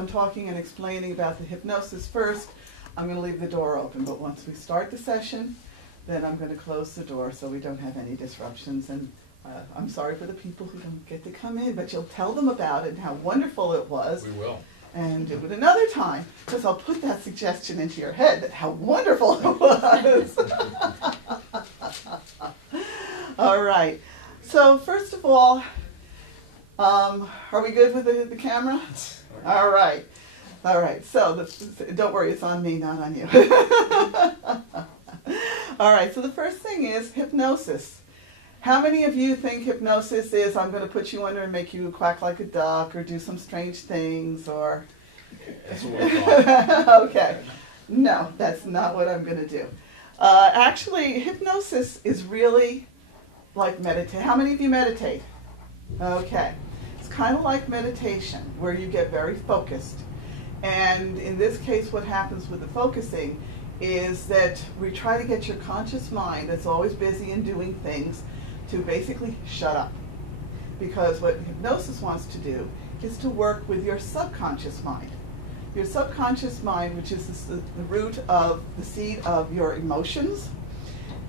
I'm talking and explaining about the hypnosis first. I'm going to leave the door open, but once we start the session, then I'm going to close the door so we don't have any disruptions. And I'm sorry for the people who don't get to come in, but you'll tell them about it and how wonderful it was. We will. And do it another time, because I'll put that suggestion into your head that how wonderful it was. All right. So first of all, are we good with the camera? All right. All right. So don't worry, it's on me, not on you. All right. So the first thing is hypnosis. How many of you think hypnosis is I'm going to put you under and make you quack like a duck or do some strange things or... That's what we're calling. Okay. No, that's not what I'm going to do. Actually, hypnosis is really like meditate. How many of you meditate? Okay. It's kind of like meditation where you get very focused. And in this case, what happens with the focusing is that we try to get your conscious mind that's always busy and doing things to basically shut up. Because what hypnosis wants to do is to work with your subconscious mind. Your subconscious mind, which is the root of the seed of your emotions,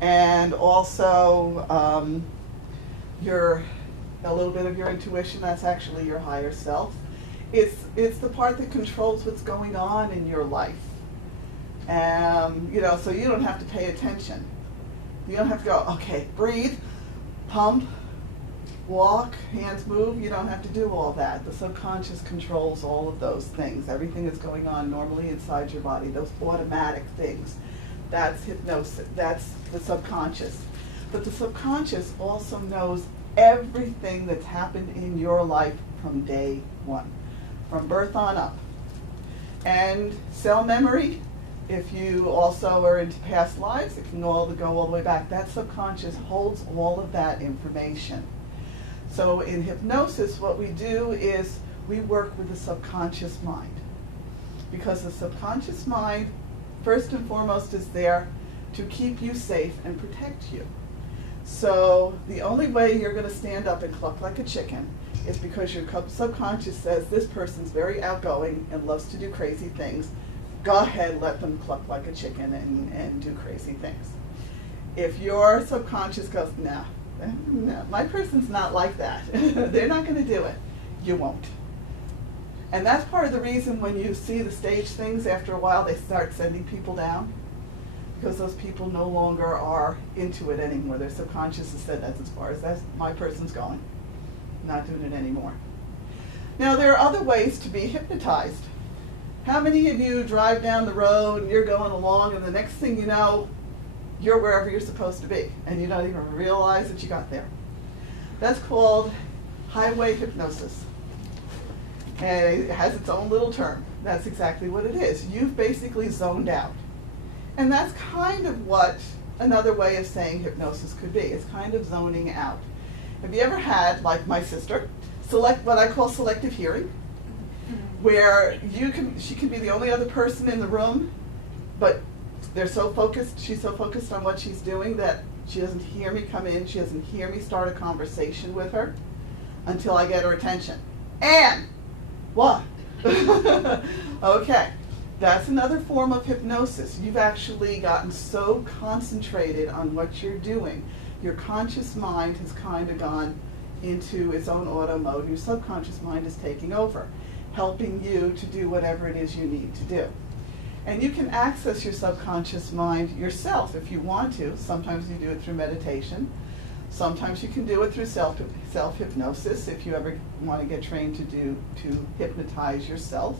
and also a little bit of your intuition, that's actually your higher self. It's the part that controls what's going on in your life. So you don't have to pay attention. You don't have to go, okay, breathe, pump, walk, hands move. You don't have to do all that. The subconscious controls all of those things. Everything that's going on normally inside your body, those automatic things. That's hypnosis. That's the subconscious. But the subconscious also knows everything that's happened in your life from day one, from birth on up. And cell memory, if you also are into past lives, it can go all the way back. That subconscious holds all of that information. So in hypnosis, what we do is we work with the subconscious mind. Because the subconscious mind, first and foremost, is there to keep you safe and protect you. So the only way you're going to stand up and cluck like a chicken is because your subconscious says this person's very outgoing and loves to do crazy things. Go ahead, let them cluck like a chicken and do crazy things. If your subconscious goes, no, my person's not like that. They're not going to do it. You won't. And that's part of the reason when you see the stage things, after a while they start sending people down. Because those people no longer are into it anymore. Their subconscious has said that's as far as my person's going. Not doing it anymore. Now there are other ways to be hypnotized. How many of you drive down the road and you're going along and the next thing you know, you're wherever you're supposed to be and you don't even realize that you got there? That's called highway hypnosis. And it has its own little term. That's exactly what it is. You've basically zoned out. And that's kind of what another way of saying hypnosis could be. It's kind of zoning out. Have you ever had, like my sister, what I call selective hearing? Where she can be the only other person in the room, but she's so focused on what she's doing that she doesn't hear me come in, she doesn't hear me start a conversation with her until I get her attention. And what? Okay, that's another form of hypnosis. You've actually gotten so concentrated on what you're doing, your conscious mind has kind of gone into its own auto mode. Your subconscious mind is taking over, helping you to do whatever it is you need to do. And you can access your subconscious mind yourself if you want to. Sometimes you do it through meditation. Sometimes you can do it through self-hypnosis. If you ever want to get trained to hypnotize yourself,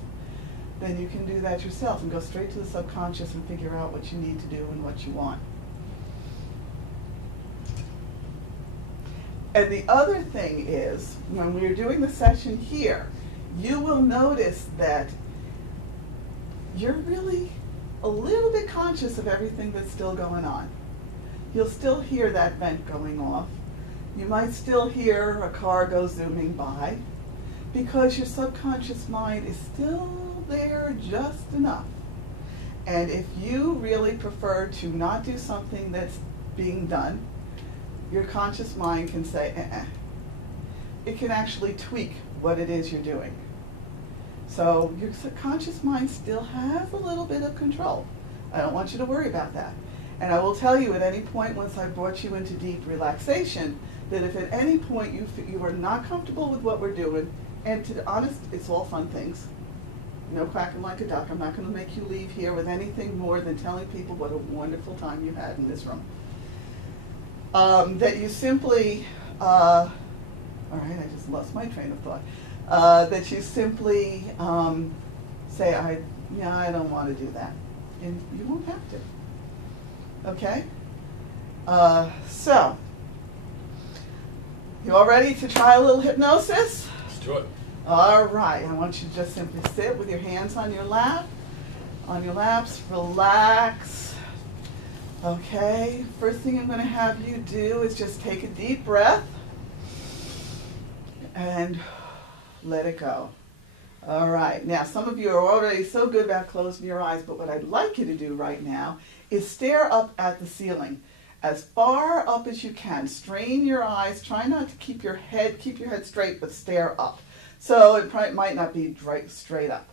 then you can do that yourself and go straight to the subconscious and figure out what you need to do and what you want. And the other thing is, when we're doing the session here, you will notice that you're really a little bit conscious of everything that's still going on. You'll still hear that vent going off. You might still hear a car go zooming by because your subconscious mind is still there just enough. And if you really prefer to not do something that's being done, your conscious mind can say, It can actually tweak what it is you're doing. So your subconscious mind still has a little bit of control. I don't want you to worry about that. And I will tell you at any point once I've brought you into deep relaxation that if at any point you are not comfortable with what we're doing, and to be honest, it's all fun things. No quacking like a duck. I'm not going to make you leave here with anything more than telling people what a wonderful time you had in this room. That you simply, all right, I just lost my train of thought. That you simply say, I don't want to do that. And you won't have to. Okay? So, you all ready to try a little hypnosis? Let's do it. All right. I want you to just simply sit with your hands on your lap, on your laps, relax. Okay? First thing I'm going to have you do is just take a deep breath and let it go. All right. Now, some of you are already so good about closing your eyes, but what I'd like you to do right now is stare up at the ceiling as far up as you can. Strain your eyes. Try not to keep your head straight, but stare up. So it might not be straight up.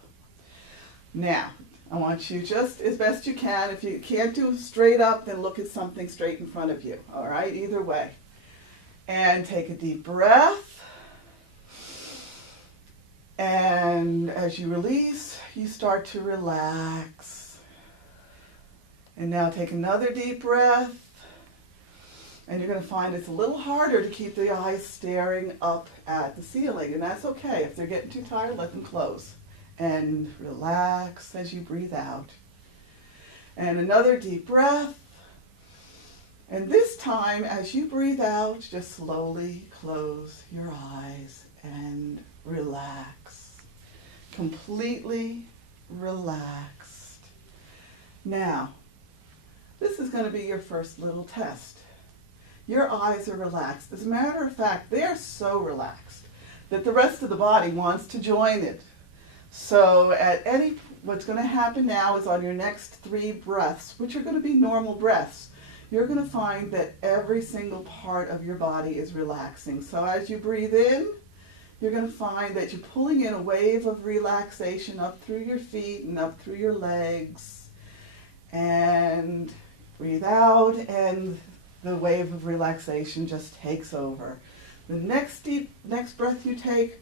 Now, I want you just as best you can. If you can't do straight up, then look at something straight in front of you. All right, either way. And take a deep breath. And as you release, you start to relax. And now take another deep breath. And you're going to find it's a little harder to keep the eyes staring up at the ceiling. And that's okay. If they're getting too tired, let them close. And relax as you breathe out. And another deep breath. And this time, as you breathe out, just slowly close your eyes and relax. Completely relaxed. Now, this is going to be your first little test. Your eyes are relaxed. As a matter of fact, they're so relaxed that the rest of the body wants to join it. So what's going to happen now is on your next 3 breaths, which are going to be normal breaths, you're going to find that every single part of your body is relaxing. So as you breathe in, you're going to find that you're pulling in a wave of relaxation up through your feet and up through your legs. And breathe out, and the wave of relaxation just takes over. The next breath you take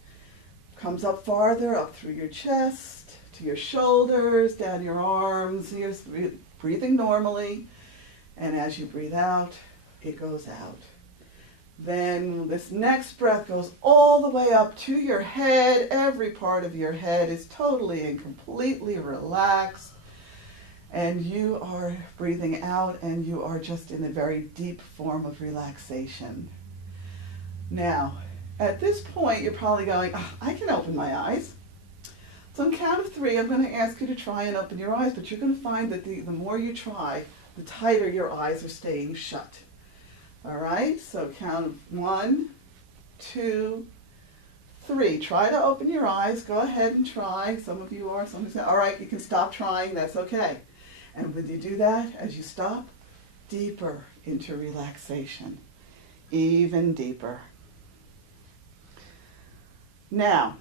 comes up farther, up through your chest, to your shoulders, down your arms. You're breathing normally. And as you breathe out, it goes out. Then this next breath goes all the way up to your head. Every part of your head is totally and completely relaxed. And you are breathing out, and you are just in a very deep form of relaxation. Now, at this point, you're probably going, I can open my eyes. So on count of 3, I'm going to ask you to try and open your eyes, but you're going to find that the more you try, the tighter your eyes are staying shut. All right, so count of 1, 2, 3. Try to open your eyes. Go ahead and try. Some of you are, some of you say, all right, you can stop trying. That's okay. And when you do that, as you stop, deeper into relaxation, even deeper. Now,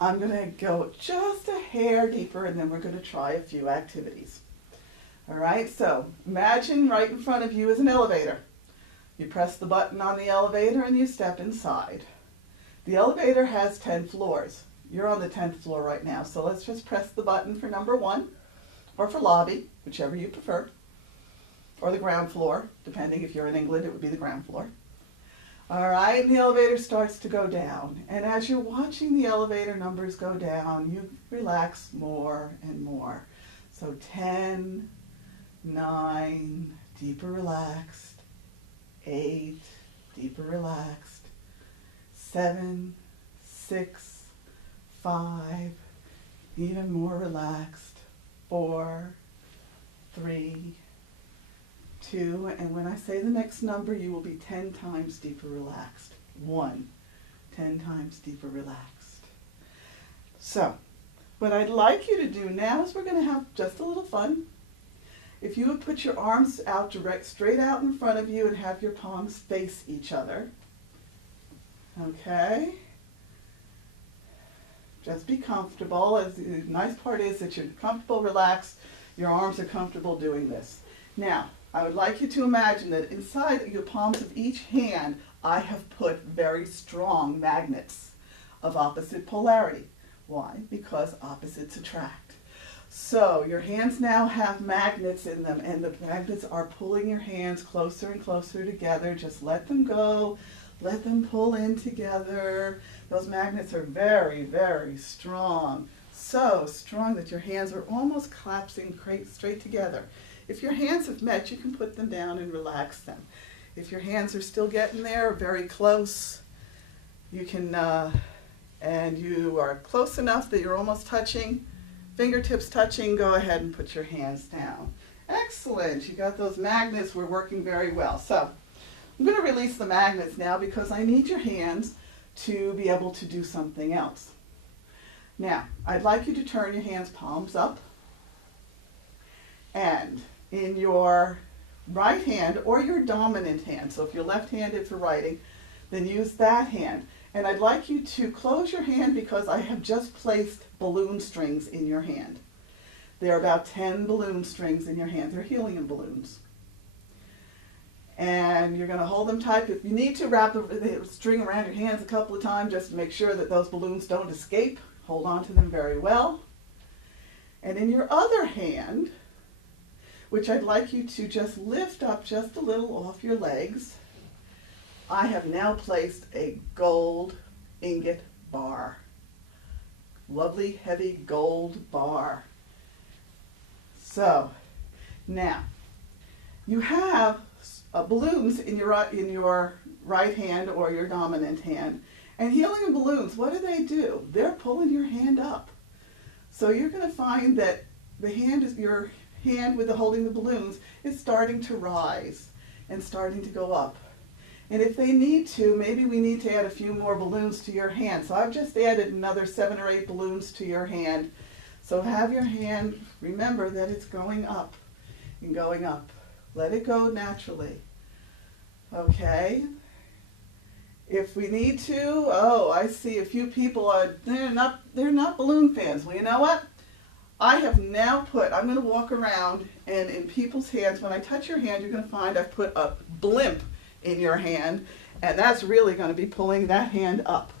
I'm going to go just a hair deeper, and then we're going to try a few activities. All right, so imagine right in front of you is an elevator. You press the button on the elevator and you step inside. The elevator has 10 floors. You're on the 10th floor right now, so let's just press the button for number 1, or for lobby, whichever you prefer, or the ground floor, depending if you're in England, it would be the ground floor. All right, and the elevator starts to go down. And as you're watching the elevator numbers go down, you relax more and more. So 10, 9, deeper relaxed. 8, deeper relaxed. 7, 6, 5, even more relaxed. 4, 3, 2, and when I say the next number, you will be 10 times deeper relaxed. 1, 10 times deeper relaxed. So, what I'd like you to do now is we're going to have just a little fun. If you would put your arms out straight out in front of you and have your palms face each other. Okay? Just be comfortable. The nice part is that you're comfortable, relaxed, your arms are comfortable doing this. Now, I would like you to imagine that inside your palms of each hand, I have put very strong magnets of opposite polarity. Why? Because opposites attract. So your hands now have magnets in them, and the magnets are pulling your hands closer and closer together. Just let them go. Let them pull in together. Those magnets are very, very strong. So strong that your hands are almost collapsing straight together. If your hands have met, you can put them down and relax them. If your hands are still getting there, very close, you can, and you are close enough that you're almost touching, fingertips touching, go ahead and put your hands down. Excellent. You got those magnets. We're working very well. So I'm going to release the magnets now because I need your hands to be able to do something else. Now, I'd like you to turn your hands palms up, and in your right hand or your dominant hand, so if you're left-handed for writing, then use that hand. And I'd like you to close your hand because I have just placed balloon strings in your hand. There are about 10 balloon strings in your hand. They're helium balloons. And you're going to hold them tight. If you need to, wrap the string around your hands a couple of times just to make sure that those balloons don't escape. Hold on to them very well. And in your other hand, which I'd like you to just lift up just a little off your legs, I have now placed a gold ingot bar. Lovely, heavy gold bar. So, now, you have balloons in your right hand or your dominant hand. And helium balloons, what do? They're pulling your hand up. So you're going to find that your hand with holding the balloons is starting to rise and starting to go up. And if they need to, maybe we need to add a few more balloons to your hand. So I've just added another 7 or 8 balloons to your hand. So have your hand, remember that it's going up and going up. Let it go naturally. Okay? If we need to, oh, I see a few people they're not balloon fans. Well, you know what? I have now I'm going to walk around, and in people's hands, when I touch your hand, you're going to find I've put a blimp in your hand, and that's really going to be pulling that hand up.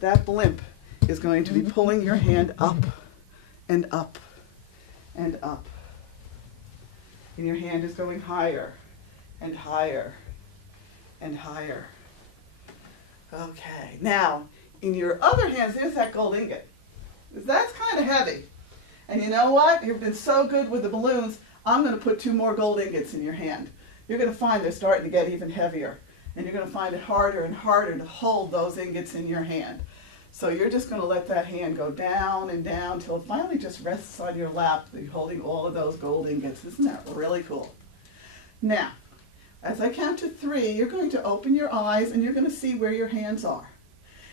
That blimp is going to be pulling your hand up and up and up. And your hand is going higher and higher and higher. Okay, now, in your other hands, there's that gold ingot. That's kind of heavy. And you know what? You've been so good with the balloons, I'm going to put 2 more gold ingots in your hand. You're going to find they're starting to get even heavier. And you're going to find it harder and harder to hold those ingots in your hand. So you're just going to let that hand go down and down till it finally just rests on your lap. You're holding all of those gold ingots. Isn't that really cool? Now, as I count to 3, you're going to open your eyes and you're going to see where your hands are.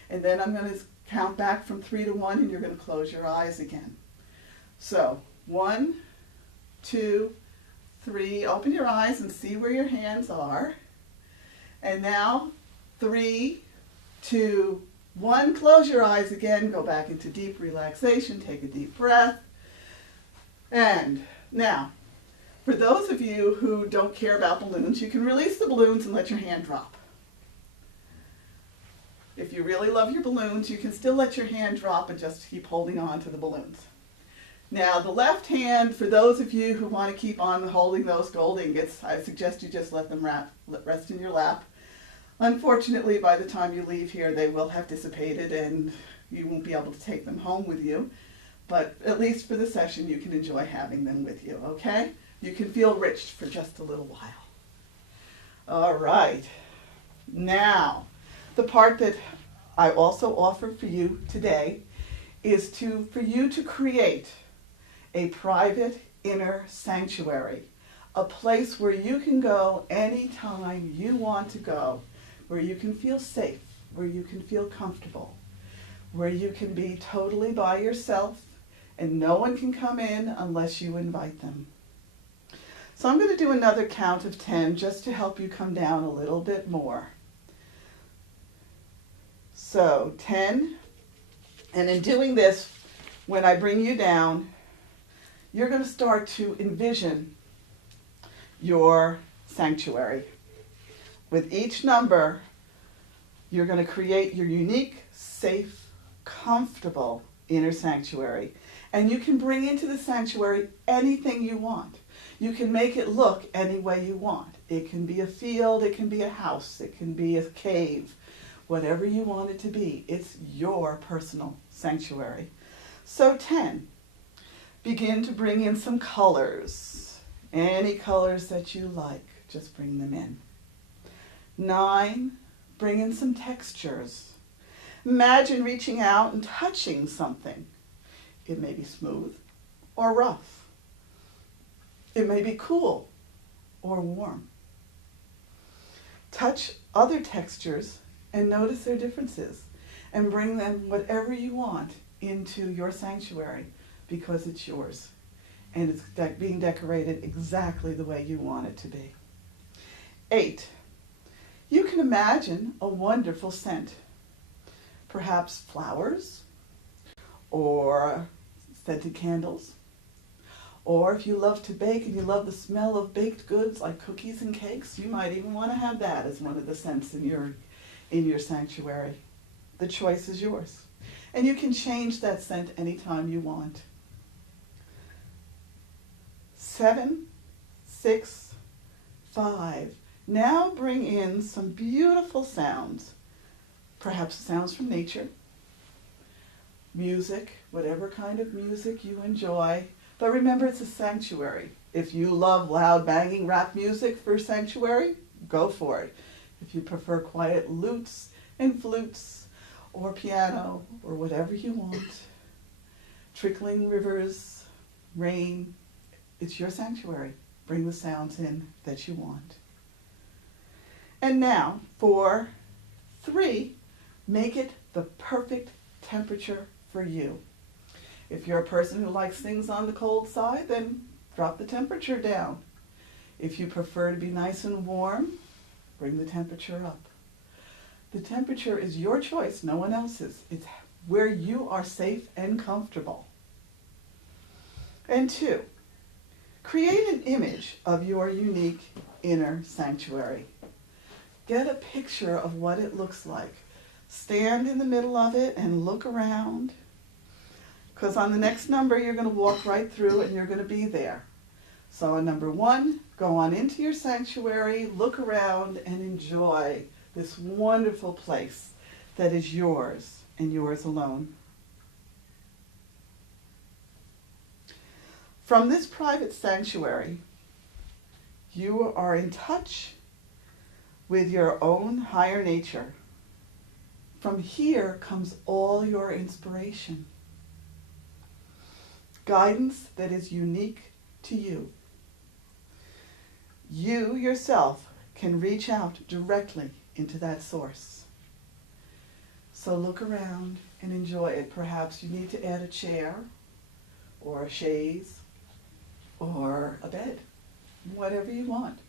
And then I'm going to count back from 3 to 1 and you're going to close your eyes again. So, 1, 2, 3, open your eyes and see where your hands are. And now, 3, 2, 1, close your eyes again, go back into deep relaxation, take a deep breath. And now, for those of you who don't care about balloons, you can release the balloons and let your hand drop. If you really love your balloons, you can still let your hand drop and just keep holding on to the balloons. Now, the left hand, for those of you who want to keep on holding those gold ingots, I suggest you just let them rest in your lap. Unfortunately, by the time you leave here, they will have dissipated and you won't be able to take them home with you. But at least for the session, you can enjoy having them with you, okay? You can feel rich for just a little while. All right. Now, the part that I also offer for you today is for you to create a private inner sanctuary, a place where you can go anytime you want to go, where you can feel safe, where you can feel comfortable, where you can be totally by yourself and no one can come in unless you invite them. So I'm going to do another count of 10 just to help you come down a little bit more. So 10, And in doing this, when I bring you down, you're going to start to envision your sanctuary. With each number, you're going to create your unique, safe, comfortable inner sanctuary. And you can bring into the sanctuary anything you want. You can make it look any way you want. It can be a field, it can be a house, it can be a cave, whatever you want it to be. It's your personal sanctuary. So 10, begin to bring in some colors. Any colors that you like, just bring them in. 9, bring in some textures. Imagine reaching out and touching something. It may be smooth or rough. It may be cool or warm. Touch other textures and notice their differences and bring them whatever you want into your sanctuary because it's yours and it's being decorated exactly the way you want it to be. 8, you can imagine a wonderful scent. Perhaps flowers or scented candles. Or if you love to bake and you love the smell of baked goods like cookies and cakes, you might even want to have that as one of the scents in your sanctuary. The choice is yours. And you can change that scent anytime you want. 7, 6, 5. Now bring in some beautiful sounds. Perhaps sounds from nature, music, whatever kind of music you enjoy. But remember, it's a sanctuary. If you love loud banging rap music for sanctuary, go for it. If you prefer quiet lutes and flutes or piano or whatever you want, trickling rivers, rain, it's your sanctuary. Bring the sounds in that you want. And now for 3, make it the perfect temperature for you. If you're a person who likes things on the cold side, then drop the temperature down. If you prefer to be nice and warm, bring the temperature up. The temperature is your choice, no one else's. It's where you are safe and comfortable. And 2, create an image of your unique inner sanctuary. Get a picture of what it looks like. Stand in the middle of it and look around. Because on the next number, you're going to walk right through and you're going to be there. So on number 1, go on into your sanctuary, look around, and enjoy this wonderful place that is yours and yours alone. From this private sanctuary, you are in touch with your own higher nature. From here comes all your inspiration. Guidance that is unique to you. You yourself can reach out directly into that source. So look around and enjoy it. Perhaps you need to add a chair or a chaise or a bed, whatever you want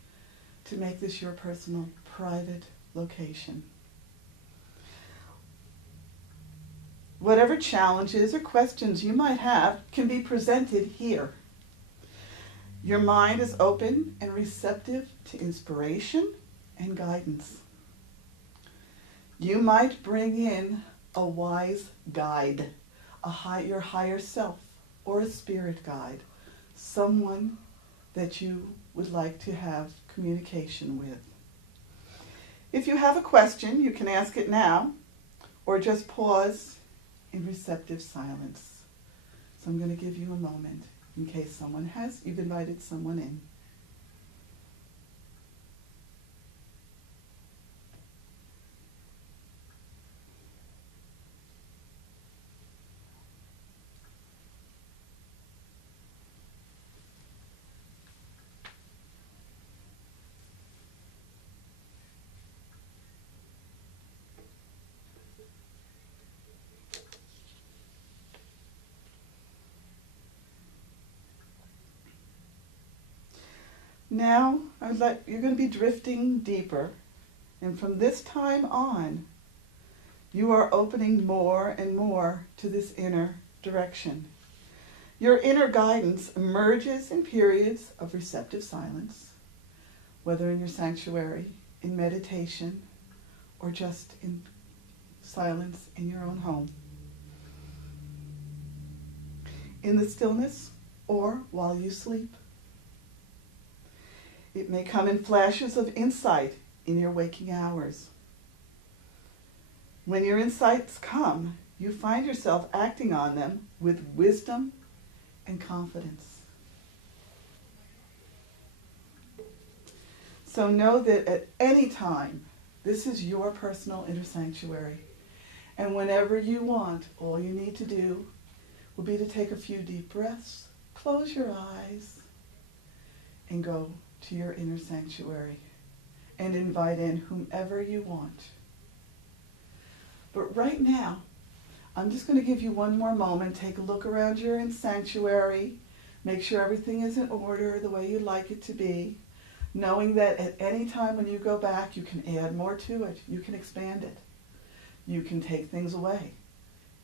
to make this your personal private location. Whatever challenges or questions you might have can be presented here. Your mind is open and receptive to inspiration and guidance. You might bring in a wise guide, your higher self, or a spirit guide, someone that you would like to have communication with. If you have a question, you can ask it now, or just pause in receptive silence. So I'm going to give you a moment in case you've invited someone in. Now, you're going to be drifting deeper, and from this time on, you are opening more and more to this inner direction. Your inner guidance emerges in periods of receptive silence, whether in your sanctuary, in meditation, or just in silence in your own home. In the stillness or while you sleep. It may come in flashes of insight in your waking hours. When your insights come, you find yourself acting on them with wisdom and confidence. So know that at any time, this is your personal inner sanctuary. And whenever you want, all you need to do will be to take a few deep breaths, close your eyes, and go to your inner sanctuary and invite in whomever you want. But right now, I'm just going to give you one more moment. Take a look around your inner sanctuary. Make sure everything is in order the way you'd like it to be, knowing that at any time when you go back, you can add more to it. You can expand it. You can take things away.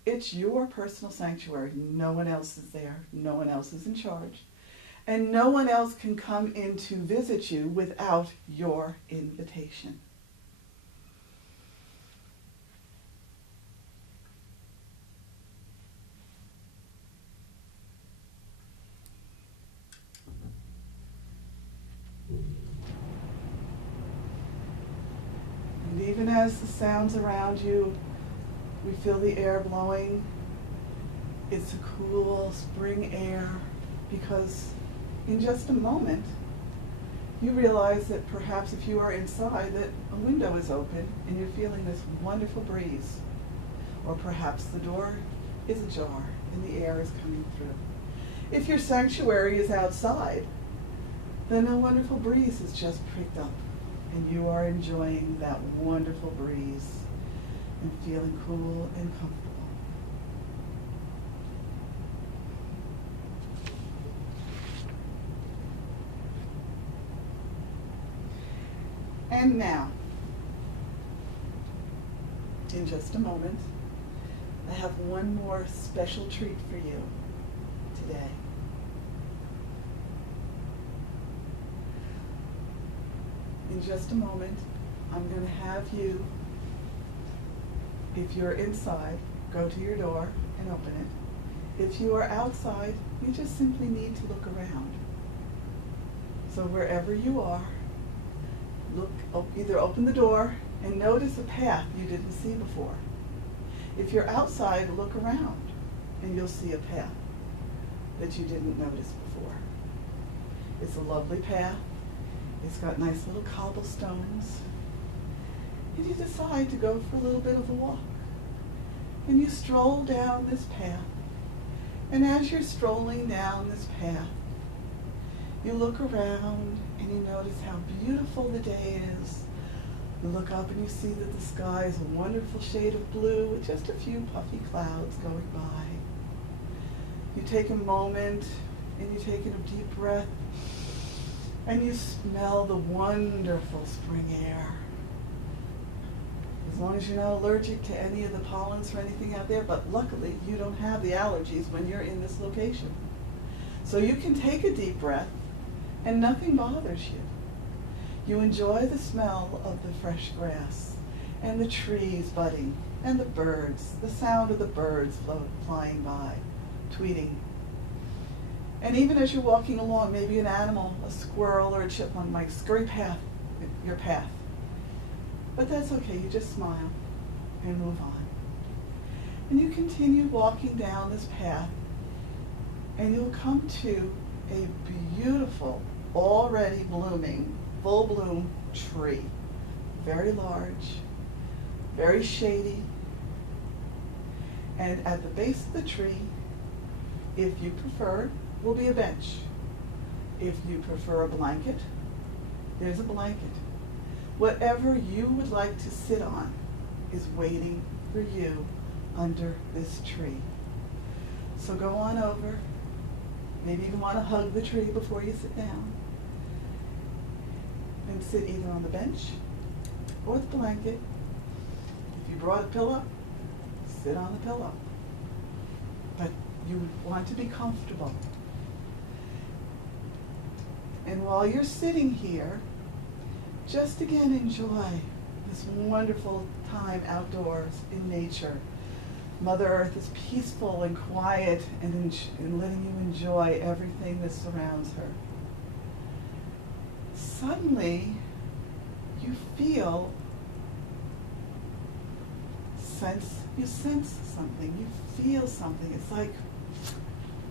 It's your personal sanctuary. No one else is there. No one else is in charge. And no one else can come in to visit you without your invitation. And even as the sounds around you, we feel the air blowing. It's a cool spring air, because in just a moment, you realize that perhaps if you are inside, that a window is open and you're feeling this wonderful breeze. Or perhaps the door is ajar and the air is coming through. If your sanctuary is outside, then a wonderful breeze is just picked up and you are enjoying that wonderful breeze and feeling cool and comfortable. And now, in just a moment, I have one more special treat for you today. In just a moment, I'm going to have you, if you're inside, go to your door and open it. If you are outside, you just simply need to look around. So wherever you are, either open the door and notice a path you didn't see before. If you're outside, look around and you'll see a path that you didn't notice before. It's a lovely path. It's got nice little cobblestones. And you decide to go for a little bit of a walk. And you stroll down this path. And as you're strolling down this path, you look around and you notice how beautiful the day is. You look up and you see that the sky is a wonderful shade of blue with just a few puffy clouds going by. You take a moment and you take in a deep breath and you smell the wonderful spring air. As long as you're not allergic to any of the pollens or anything out there, but luckily you don't have the allergies when you're in this location. So you can take a deep breath and nothing bothers you. You enjoy the smell of the fresh grass and the trees budding and the birds, the sound of the birds flying by, tweeting. And even as you're walking along, maybe an animal, a squirrel or a chipmunk might scurry past your path. But that's okay, you just smile and move on. And you continue walking down this path and you'll come to a beautiful, already blooming, full bloom tree. Very large, very shady. And at the base of the tree, if you prefer, will be a bench. If you prefer a blanket, there's a blanket. Whatever you would like to sit on is waiting for you under this tree. So go on over. Maybe you want to hug the tree before you sit down. And sit either on the bench or the blanket. If you brought a pillow, sit on the pillow. But you would want to be comfortable. And while you're sitting here, just again enjoy this wonderful time outdoors in nature. Mother Earth is peaceful and quiet and letting you enjoy everything that surrounds her. Suddenly, you feel, you sense something, you feel something. It's like,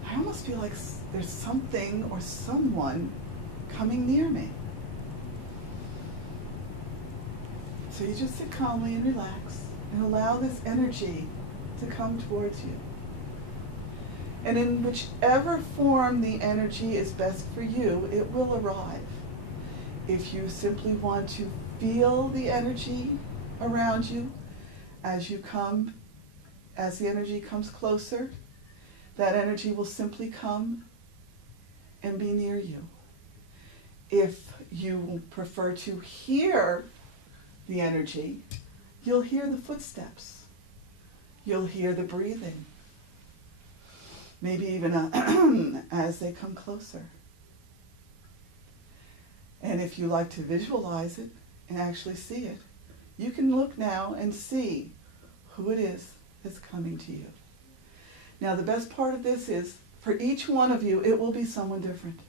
I almost feel like there's something or someone coming near me. So you just sit calmly and relax and allow this energy to come towards you. And in whichever form the energy is best for you, it will arrive. If you simply want to feel the energy around you as the energy comes closer, that energy will simply come and be near you. If you prefer to hear the energy, you'll hear the footsteps. You'll hear the breathing. Maybe even as they come closer. And if you like to visualize it and actually see it, you can look now and see who it is that's coming to you. Now the best part of this is, for each one of you, it will be someone different.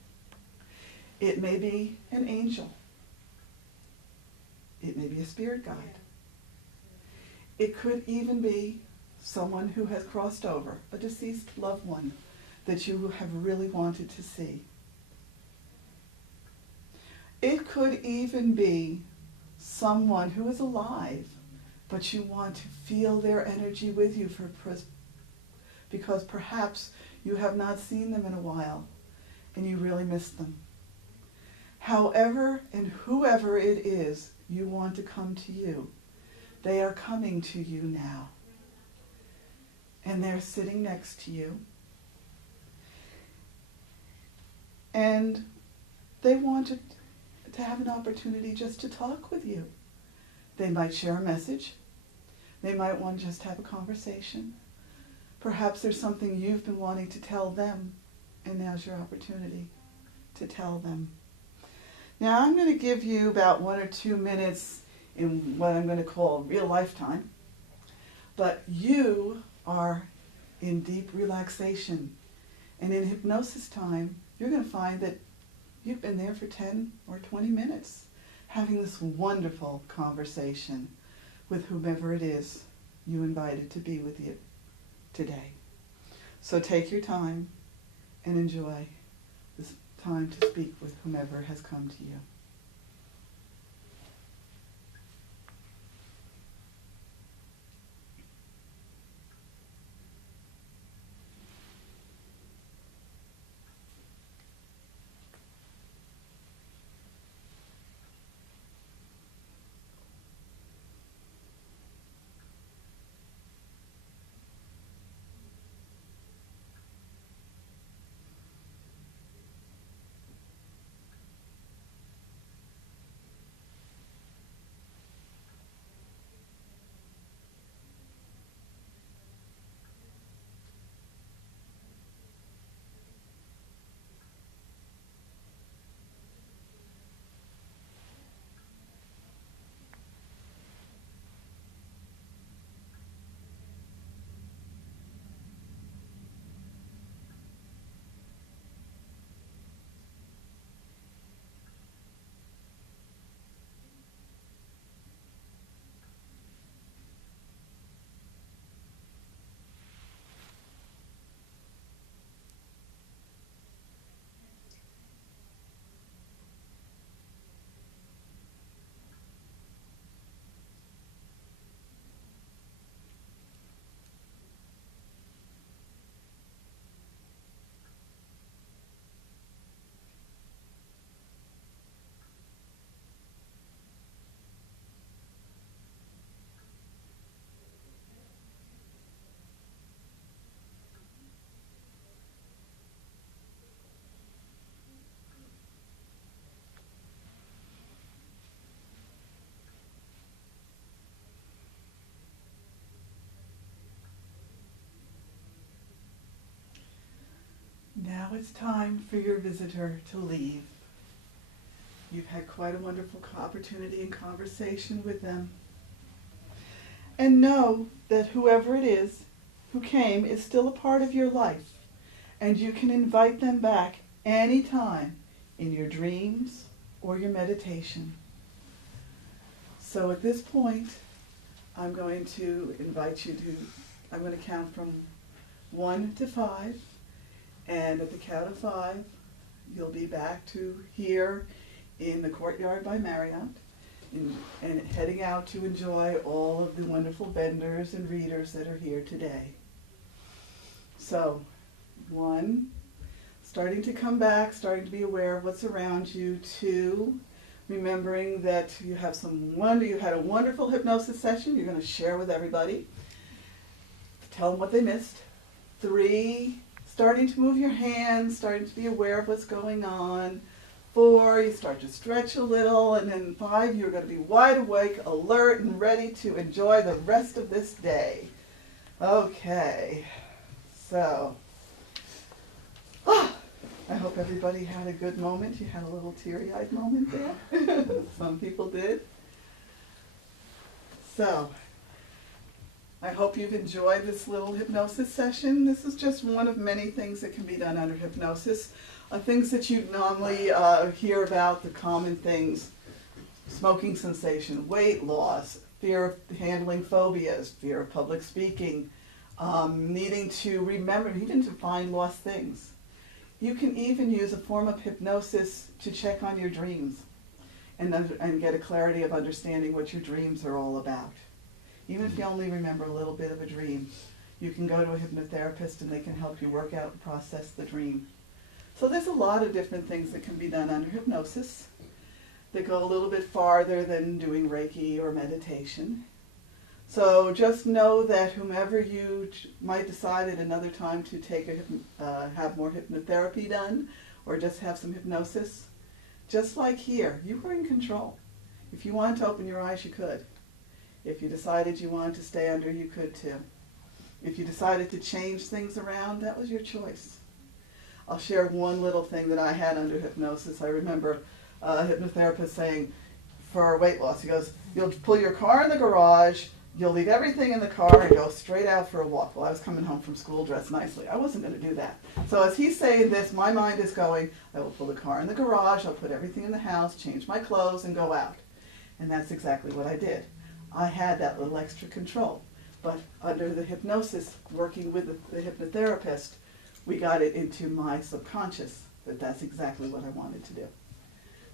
It may be an angel. It may be a spirit guide. It could even be someone who has crossed over, a deceased loved one that you have really wanted to see. It could even be someone who is alive, but you want to feel their energy with you because perhaps you have not seen them in a while and you really miss them. However and whoever it is you want to come to you, they are coming to you now. And they're sitting next to you. And they wanted to have an opportunity just to talk with you. They might share a message. They might want to just have a conversation. Perhaps there's something you've been wanting to tell them, and now's your opportunity to tell them. Now I'm going to give you about 1 or 2 minutes in what I'm going to call real lifetime, but you are in deep relaxation. And in hypnosis time, you're going to find that you've been there for 10 or 20 minutes having this wonderful conversation with whomever it is you invited to be with you today. So take your time and enjoy this time to speak with whomever has come to you. Now it's time for your visitor to leave. You've had quite a wonderful opportunity and conversation with them. And know that whoever it is who came is still a part of your life, and you can invite them back anytime in your dreams or your meditation. So at this point, I'm going to invite you to, I'm going to count from 1 to 5, and at the count of 5, you'll be back to here in the courtyard by Marriott, and heading out to enjoy all of the wonderful vendors and readers that are here today. So, 1, starting to come back, starting to be aware of what's around you. 2, remembering that you had a wonderful hypnosis session you're going to share with everybody. Tell them what they missed. 3, starting to move your hands, starting to be aware of what's going on. 4, you start to stretch a little, and then 5, you're going to be wide awake, alert, and ready to enjoy the rest of this day. Okay, so, I hope everybody had a good moment. You had a little teary-eyed moment there. Some people did. So, I hope you've enjoyed this little hypnosis session. This is just one of many things that can be done under hypnosis. Things that you normally hear about, the common things: smoking cessation, weight loss, fear of handling phobias, fear of public speaking, needing to remember, even to find lost things. You can even use a form of hypnosis to check on your dreams and get a clarity of understanding what your dreams are all about. Even if you only remember a little bit of a dream, you can go to a hypnotherapist and they can help you work out and process the dream. So there's a lot of different things that can be done under hypnosis that go a little bit farther than doing Reiki or meditation. So just know that whomever you might decide at another time to take have more hypnotherapy done, or just have some hypnosis, just like here, you were in control. If you wanted to open your eyes, you could. If you decided you wanted to stay under, you could too. If you decided to change things around, that was your choice. I'll share one little thing that I had under hypnosis. I remember a hypnotherapist saying, for our weight loss, he goes, you'll pull your car in the garage, you'll leave everything in the car and go straight out for a walk. Well, I was coming home from school dressed nicely. I wasn't going to do that. So as he's saying this, my mind is going, I will pull the car in the garage, I'll put everything in the house, change my clothes, and go out. And that's exactly what I did. I had that little extra control. But under the hypnosis, working with the hypnotherapist, we got it into my subconscious that that's exactly what I wanted to do.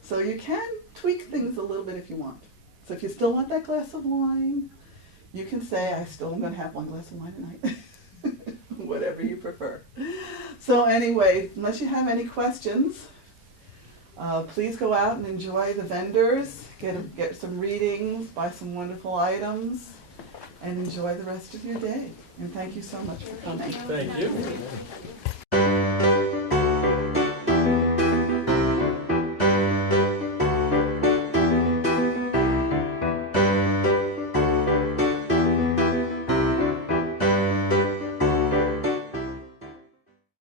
So you can tweak things a little bit if you want. So if you still want that glass of wine, you can say, I still am going to have 1 glass of wine tonight. Whatever you prefer. So anyway, unless you have any questions, please go out and enjoy the vendors, get some readings, buy some wonderful items, and enjoy the rest of your day. And thank you so much for coming. Thank you.